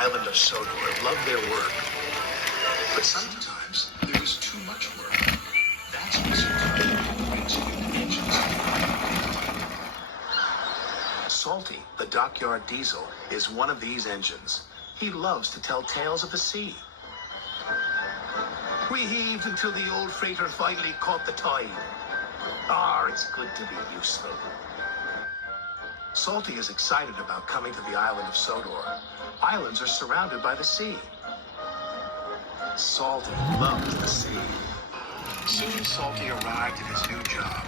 island of Sodor loved their work. But sometimes there was too much work. That's when Sir Topham brings new engines. Salty, the dockyard diesel, is one of these engines. He loves to tell tales of the sea. We heaved until the old freighter finally caught the tide. It's good to be useful. Salty is excited about coming to the island of Sodor. Islands are surrounded by the sea. Salty loves the sea. Soon Salty arrived at his new job.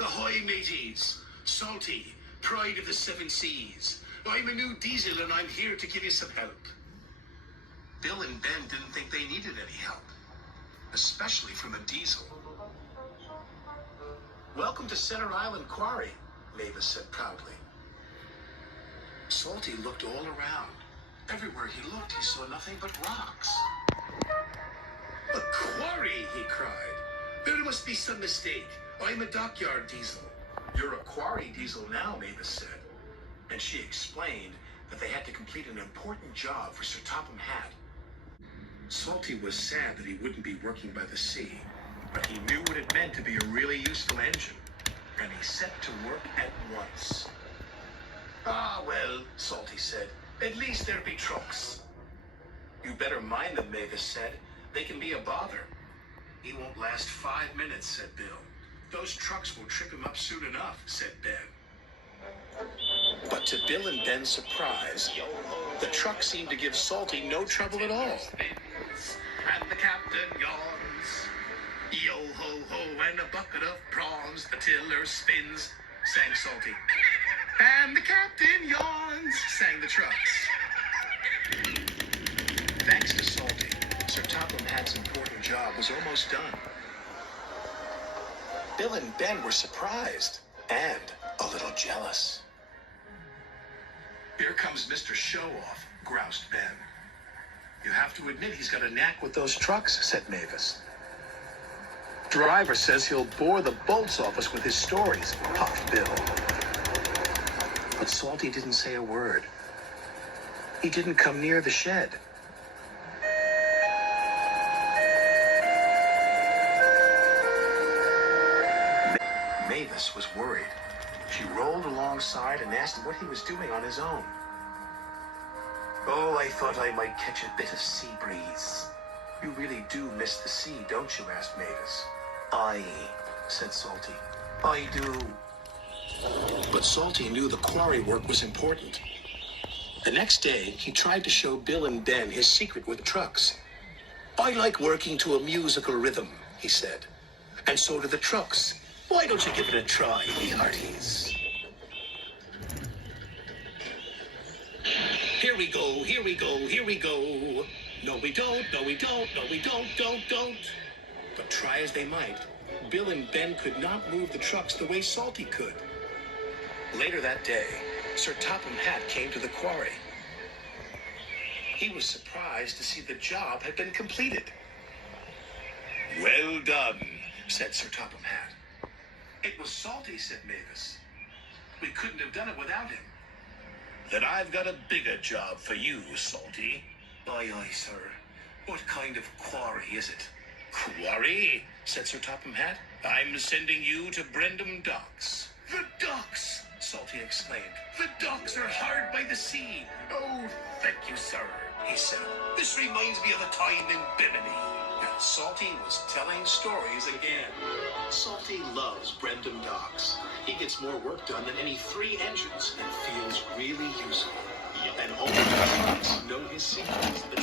Ahoy, mateys! Salty, pride of the seven seas. I'm a new diesel and I'm here to give you some help. Bill and Ben didn't think they needed any help, especially from a diesel. Welcome to Center Island Quarry, Mavis said proudly. Salty looked all around. Everywhere he looked, he saw nothing but rocks. A quarry, he cried. There must be some mistake. I'm a dockyard diesel. You're a quarry diesel now, Mavis said. And she explained that they had to complete an important job for Sir Topham Hatt. Salty was sad that he wouldn't be working by the sea, but he knew what it meant to be a really useful engine, and he set to work at once. Well, Salty said, at least there'll be trucks. You better mind them, Mavis said. They can be a bother. He won't last 5 minutes, said Bill. Those trucks will trip him up soon enough, said Ben. But to Bill and Ben's surprise, the truck seemed to give Salty no trouble at all. And the captain yawns. Yo-ho-ho, and a bucket of prawns, the tiller spins, sang Salty. And the captain yawns, sang the trucks. Thanks to Salty, Sir Topham Hatt's important job was almost done. Bill and Ben were surprised and a little jealous. Here comes Mr. Show-Off, groused Ben. You have to admit he's got a knack with those trucks, said Mavis. Driver says he'll bore the bolts off us with his stories, puffed Bill. But Salty didn't say a word. He didn't come near the shed. Mavis was worried. She rolled alongside and asked him what he was doing on his own. I thought I might catch a bit of sea breeze. You really do miss the sea, don't you? Asked Mavis. Aye, said Salty. I do. But Salty knew the quarry work was important. The next day, he tried to show Bill and Ben his secret with trucks. I like working to a musical rhythm, he said. And so do the trucks. Why don't you give it a try, me hearties? Here we go, here we go, here we go. No, we don't, no, we don't, no, we don't. But try as they might, Bill and Ben could not move the trucks the way Salty could. Later that day, Sir Topham Hatt came to the quarry. He was surprised to see the job had been completed. Well done, said Sir Topham Hatt. It was Salty, said Mavis. We couldn't have done it without him. Then I've got a bigger job for you, Salty. Aye, aye, sir. What kind of quarry is it? Quarry, said Sir Topham Hatt. I'm sending you to Brendam Docks. The docks, Salty exclaimed. The docks are hard by the sea. Oh, thank you, sir, he said. This reminds me of the time in Bimini. And Salty was telling stories again. Salty loves Brendam Docks. He gets more work done than any 3 engines and feels really useful. And only the trucks know his secrets. The